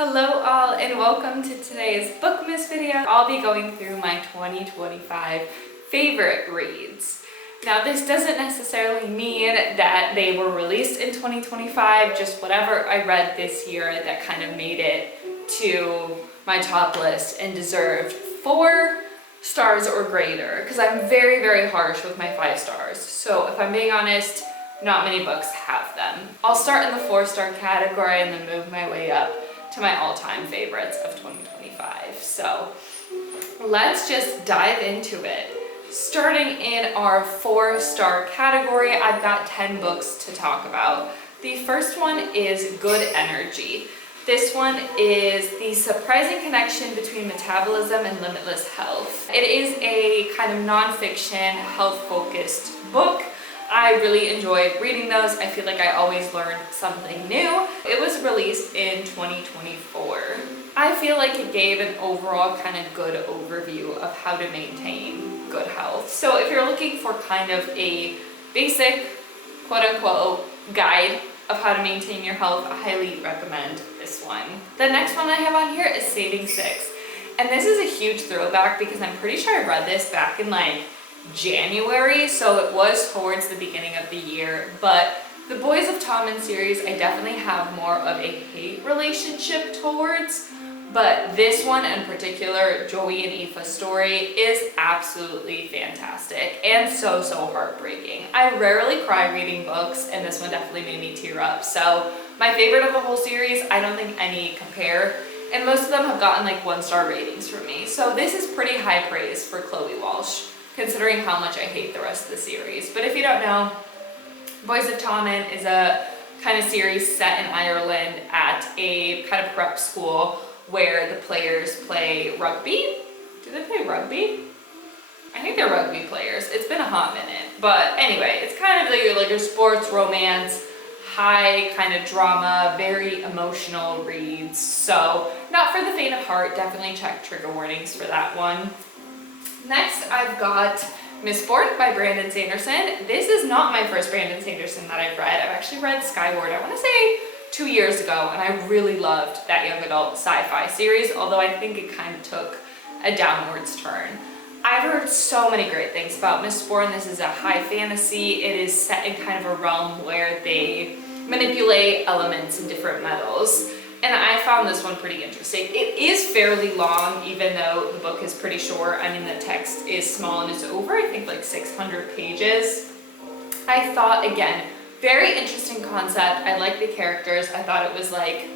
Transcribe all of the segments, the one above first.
Hello all and welcome to today's Bookmas video. I'll be going through my 2025 favorite reads. Now this doesn't necessarily mean that they were released in 2025, just whatever I read this year that kind of made it to my top list and deserved 4 stars or greater, because I'm very harsh with my 5 stars. So if I'm being honest, not many books have them. I'll start in the 4-star category and then move my way up to my all-time favorites of 2025. So let's just dive into it. Starting in our 4-star category, I've got 10 books to talk about. The first one is Good Energy. This one is the surprising connection between metabolism and limitless health. It is a kind of nonfiction, health-focused book. I really enjoy reading those. I feel like I always learn something new. It was released in 2024. I feel like it gave an overall kind of good overview of how to maintain good health. So if you're looking for kind of a basic, quote-unquote, guide of how to maintain your health, I highly recommend this one. The next one I have on here is Saving Six. And this is a huge throwback because I'm pretty sure I read this back in like January, so it was towards the beginning of the year. But the Boys of Tommen series I definitely have more of a hate relationship towards, but this one in particular, Joey and Aoife's story, is absolutely fantastic and so heartbreaking. I rarely cry reading books, and this one definitely made me tear up. So my favorite of the whole series, I don't think any compare, and most of them have gotten like 1-star ratings from me. So this is pretty high praise for Chloe Walsh, considering how much I hate the rest of the series. But if you don't know, Boys of Tommen is a kind of series set in Ireland at a kind of prep school where the players play rugby. Do they play rugby? I think they're rugby players. It's been a hot minute. But anyway, it's kind of like a sports romance, high kind of drama, very emotional reads. So not for the faint of heart. Definitely check trigger warnings for that one. Next, I've got Mistborn by Brandon Sanderson. This is not my first Brandon Sanderson that I've read. I've actually read Skyward, I want to say 2 years ago, and I really loved that young adult sci-fi series, although I think it kind of took a downwards turn. I've heard so many great things about Mistborn. This is a high fantasy. It is set in kind of a realm where they manipulate elements and different metals. And I found this one pretty interesting. It is fairly long, even though the book is pretty short. I mean, the text is small and it's over, I think, like 600 pages. I thought, again, very interesting concept. I like the characters. I thought it was like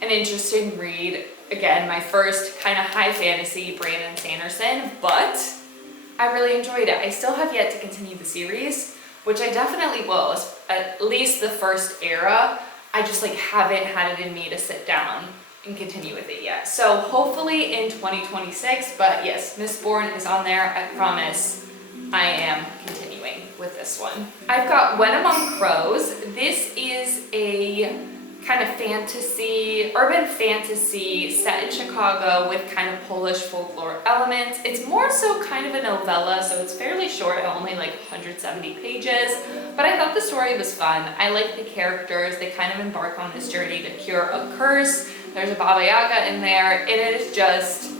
an interesting read. Again, my first kind of high fantasy Brandon Sanderson, but I really enjoyed it. I still have yet to continue the series, which I definitely will, at least the first era. I just like haven't had it in me to sit down and continue with it yet. So hopefully in 2026, but yes, Mistborn is on there. I promise I am continuing with this one. I've got When Among Crows. This is a kind of fantasy, urban fantasy set in Chicago with kind of Polish folklore elements. It's more so kind of a novella, so it's fairly short, only like 170 pages, but I thought the story was fun. I like the characters. They kind of embark on this journey to cure a curse. There's a Baba Yaga in there, and it is just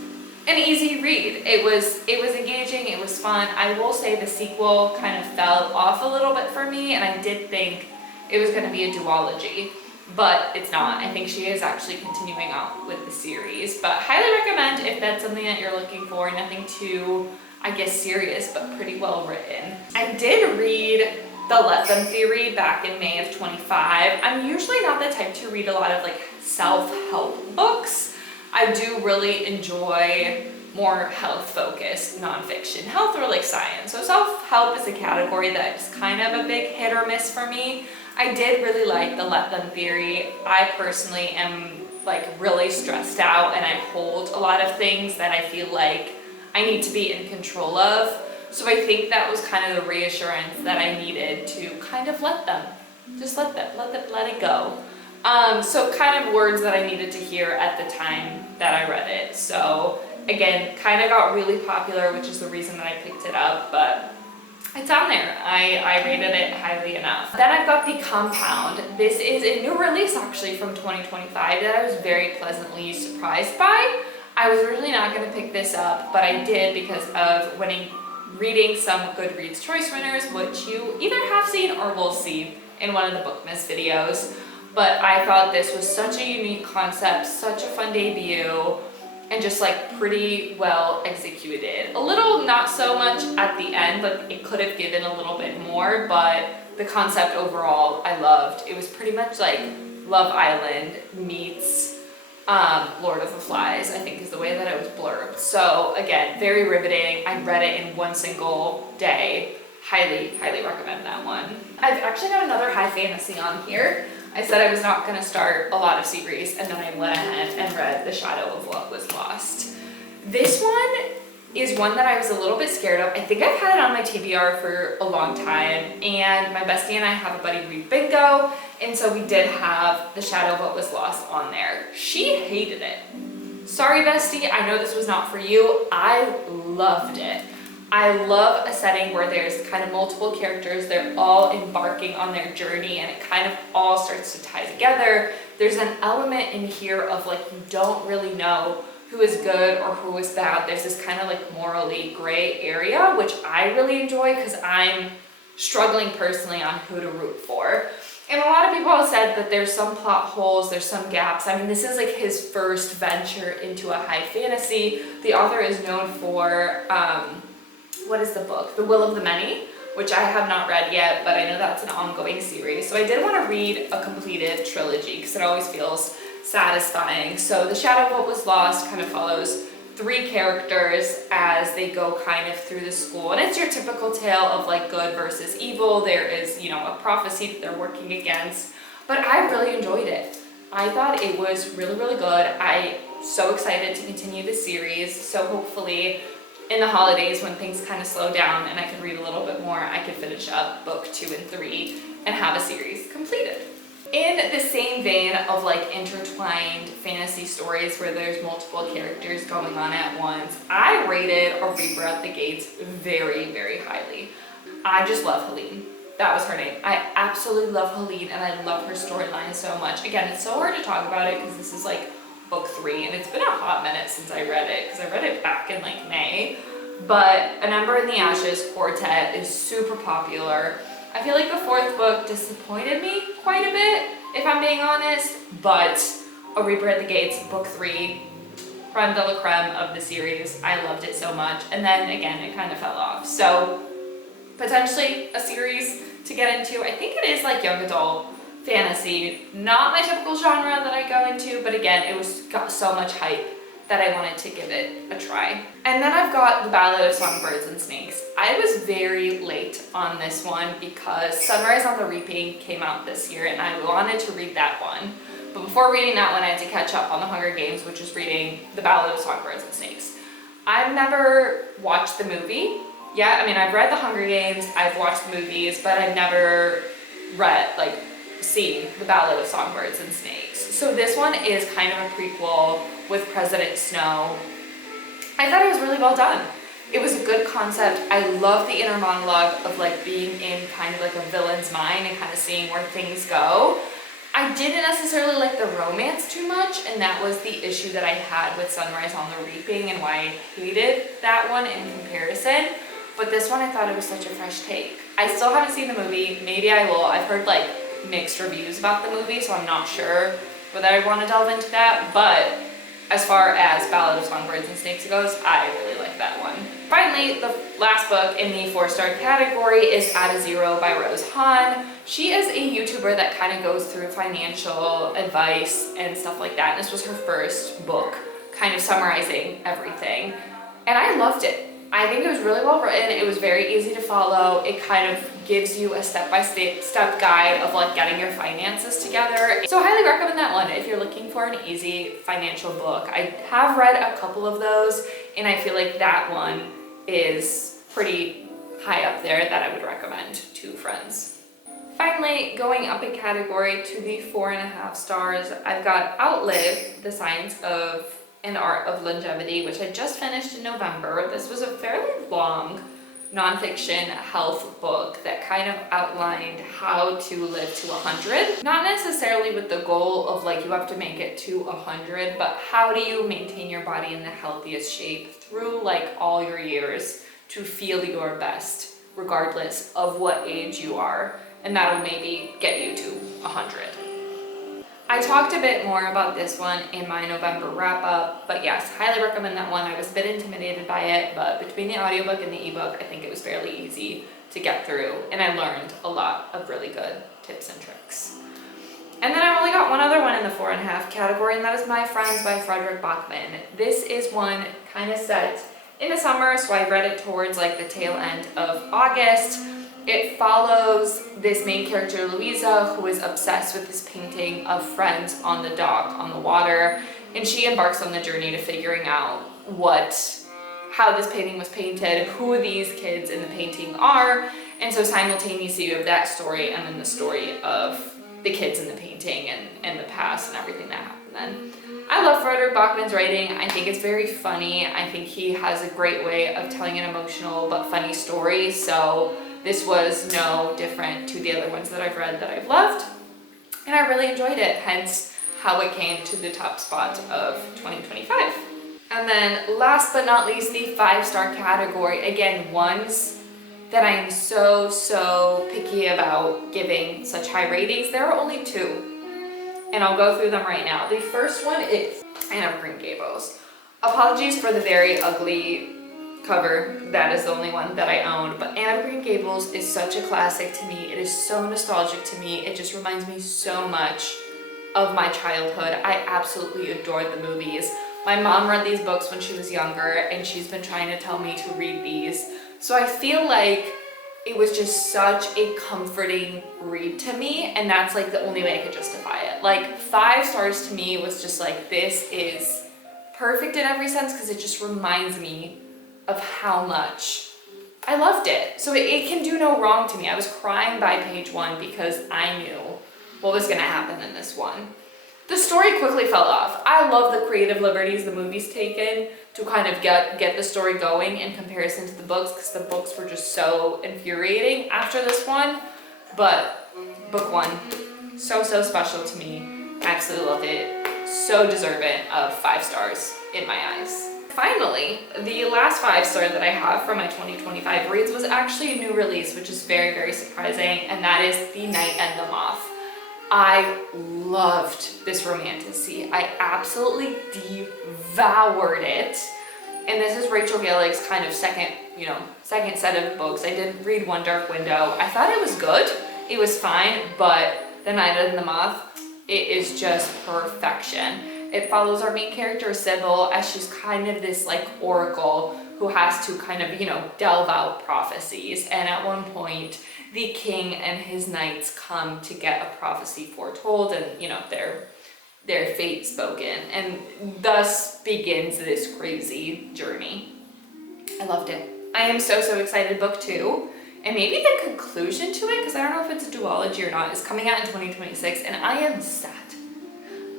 an easy read. It was engaging, it was fun. I will say the sequel kind of fell off a little bit for me, and I did think it was going to be a duology. But it's not. I think she is actually continuing on with the series. But highly recommend if that's something that you're looking for. Nothing too, I guess, serious, but pretty well written. I did read The Let Them Theory back in May of 25. I'm usually not the type to read a lot of like self-help books. I do really enjoy more health-focused nonfiction, health or like science. So self-help is a category that's kind of a big hit or miss for me. I did really like The Let Them Theory. I personally am like really stressed out, and I hold a lot of things that I feel like I need to be in control of. So I think that was kind of the reassurance that I needed to kind of let it go. So kind of words that I needed to hear at the time that I read it. So again, kind of got really popular, which is the reason that I picked it up, but It's on there. I rated it highly enough. Then I've got The Compound. This is a new release actually from 2025 that I was very pleasantly surprised by. I was originally not going to pick this up, but I did because of reading some Goodreads choice winners, which you either have seen or will see in one of the Bookmas videos. But I thought this was such a unique concept, such a fun debut, and just like pretty well executed. A little not so much at the end, like it could have given a little bit more, but the concept overall I loved. It was pretty much like Love Island meets Lord of the Flies, I think is the way that it was blurbed. So again, very riveting. I read it in one single day. Highly, highly recommend that one. I've actually got another high fantasy on here. I said I was not going to start a lot of series, and then I went ahead and read The Shadow of What Was Lost. This one is one that I was a little bit scared of. I think I've had it on my TBR for a long time, and my bestie and I have a buddy read bingo, and so we did have The Shadow of What Was Lost on there. She hated it. Sorry, bestie, I know this was not for you. I loved it. I love a setting where there's kind of multiple characters, they're all embarking on their journey, and it kind of all starts to tie together. There's an element in here of like you don't really know who is good or who is bad. There's this kind of like morally gray area, which I really enjoy because I'm struggling personally on who to root for. And a lot of people have said that there's some plot holes, there's some gaps. I mean, this is like his first venture into a high fantasy. The author is known for, what is the book? The Will of the Many, which I have not read yet, but I know that's an ongoing series. So I did want to read a completed trilogy because it always feels satisfying. So The Shadow of What Was Lost kind of follows 3 characters as they go kind of through the school. And it's your typical tale of like good versus evil. There is, you know, a prophecy that they're working against. But I really enjoyed it. I thought it was really, really good. I'm so excited to continue the series. So hopefully in the holidays when things kind of slow down and I can read a little bit more, I can finish up book 2 and 3 and have a series completed. In the same vein of like intertwined fantasy stories where there's multiple characters going on at once, I rated A Reaper at the Gates very, very highly. I just love Helene. That was her name. I absolutely love Helene and I love her storyline so much. Again, it's so hard to talk about it because this is like book 3 and it's been a hot minute since I read it because I read it back in like May. But An Ember in the Ashes quartet is super popular. I feel like the 4th book disappointed me quite a bit, if I'm being honest, but A Reaper at the Gates, book 3, creme de la creme of the series. I loved it so much. And then again, it kind of fell off. So potentially a series to get into. I think it is like young adult fantasy, not my typical genre that I go into, but again, it was got so much hype that I wanted to give it a try. And then I've got The Ballad of Songbirds and Snakes. I was very late on this one because Sunrise on the Reaping came out this year and I wanted to read that one. But before reading that one, I had to catch up on The Hunger Games, which is reading The Ballad of Songbirds and Snakes. I've never watched the movie yet. I mean, I've read The Hunger Games, I've watched the movies, but I've never seen The Ballad of Songbirds and Snakes. So this one is kind of a prequel with President Snow. I thought it was really well done. It was a good concept. I love the inner monologue of like being in kind of like a villain's mind and kind of seeing where things go. I didn't necessarily like the romance too much, and that was the issue that I had with Sunrise on the Reaping and why I hated that one in comparison. But this one, I thought it was such a fresh take. I still haven't seen the movie. Maybe I will. I've heard like mixed reviews about the movie, so I'm not sure whether I want to delve into that. But as far as Ballad of Songbirds and Snakes goes, I really like that one. Finally, the last book in the 4-star category is At a Zero by Rose Han. She is a YouTuber that kind of goes through financial advice and stuff like that. This was her first book, kind of summarizing everything. And I loved it. I think it was really well written. It was very easy to follow. It kind of gives you a step-by-step guide of like getting your finances together. So I highly recommend that one if you're looking for an easy financial book. I have read a couple of those and I feel like that one is pretty high up there that I would recommend to friends. Finally, going up in category to the 4.5 stars, I've got Outlive, The Science of and Art of Longevity, which I just finished in November. This was a fairly long nonfiction health book that kind of outlined how to live to 100. Not necessarily with the goal of like you have to make it to 100, but how do you maintain your body in the healthiest shape through like all your years to feel your best, regardless of what age you are, and that'll maybe get you to 100. I talked a bit more about this one in my November wrap up, but yes, highly recommend that one. I was a bit intimidated by it, but between the audiobook and the ebook, I think it was fairly easy to get through, and I learned a lot of really good tips and tricks. And then I only got one other one in the 4.5 category, and that is My Friends by Frederick Bachman. This is one kind of set in the summer, so I read it towards like the tail end of August. It follows this main character, Louisa, who is obsessed with this painting of friends on the dock, on the water, and she embarks on the journey to figuring out how this painting was painted, who these kids in the painting are, and so simultaneously you have that story and then the story of the kids in the painting and the past and everything that happened then. I love Frederick Bachman's writing. I think it's very funny. I think he has a great way of telling an emotional but funny story, so this was no different to the other ones that I've read that I've loved, and I really enjoyed it, hence how it came to the top spot of 2025. And then last but not least, the 5-star category. Again, ones that I am so picky about giving such high ratings. There are only 2, and I'll go through them right now. The first one is Anne of Green Gables. Apologies for the very ugly cover. That is the only one that I owned, but Anne of Green Gables is such a classic to me. It is so nostalgic to me. It just reminds me so much of my childhood. I absolutely adored the movies. My mom read these books when she was younger, and she's been trying to tell me to read these. So I feel like it was just such a comforting read to me, and that's like the only way I could justify it. Like 5 stars to me was just like, this is perfect in every sense, because it just reminds me of how much I loved it. So it can do no wrong to me. I was crying by page 1 because I knew what was gonna happen in this one. The story quickly fell off. I love the creative liberties the movie's taken to kind of get the story going in comparison to the books, because the books were just so infuriating after this one. But book 1, so special to me. I absolutely loved it. So deserving of 5 stars in my eyes. Finally, the last 5-star that I have for my 2025 reads was actually a new release, which is very surprising, and that is The Night and the Moth. I loved this romantasy. I absolutely devoured it. And this is Rachel Gillig's kind of second set of books. I did read One Dark Window. I thought it was good. It was fine, but The Night and the Moth, it is just perfection. It follows our main character, Sybil, as she's kind of this like oracle who has to kind of, delve out prophecies. And at one point, the king and his knights come to get a prophecy foretold and, their fate spoken. And thus begins this crazy journey. I loved it. I am so excited. Book 2, and maybe the conclusion to it, because I don't know if it's a duology or not, is coming out in 2026, and I am sad.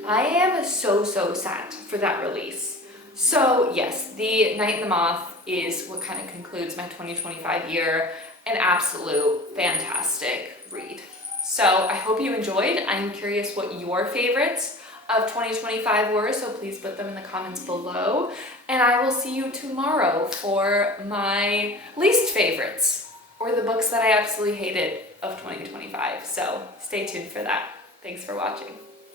I am so sad for that release. So yes, The Night and the Moth is what kind of concludes my 2025 year. An absolute fantastic read. So I hope you enjoyed. I'm curious what your favorites of 2025 were, so please put them in the comments below. And I will see you tomorrow for my least favorites, or the books that I absolutely hated of 2025. So stay tuned for that. Thanks for watching.